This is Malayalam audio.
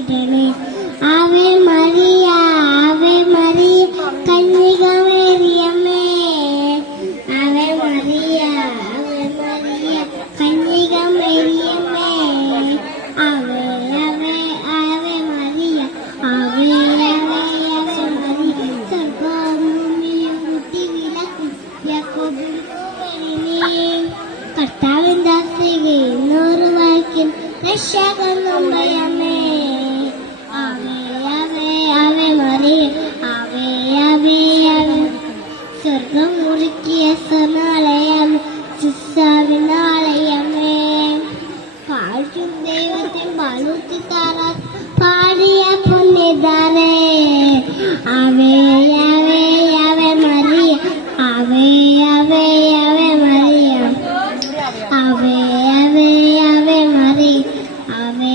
വിടണേ. ആവേ മരിയ ആവേ മരിയ കന്യക മേരിയമ്മേ. ആവേ മരിയ ആവേ മരിയ കന്യക മേരിയമ്മേ. ആവേ ആവേ ആവേ മരിയ ആവേ ആവേ ആവേ മരിയ സ്വർഗ്ഗവും ഭൂമിയും കൂട്ടി വിളക്കും യാക്കോബിൻ കർത്താവിൻ ദാസികെ 100 വാക്കിൽ രക്ഷകനുമ്മയമ്മേ. ആവേ ആവേ ആവേ മരിയ ആവേ ആവേ ആവേ സ്വർഗം മുറുക്കിയ സ്വർണ്ണാലയം സിസ്സാവിനാലയമേ. പാഴ്ചും ദൈവത്തിൻ പാലൂത്തി താറാ പാടിയ പൊന്നിതാരേ. ആവേ ആവേ ആവേ മരിയ ആവേ ആവേ ആവേ മരിയ ആവേ ആവേ ആവേ മരിയ ആവേ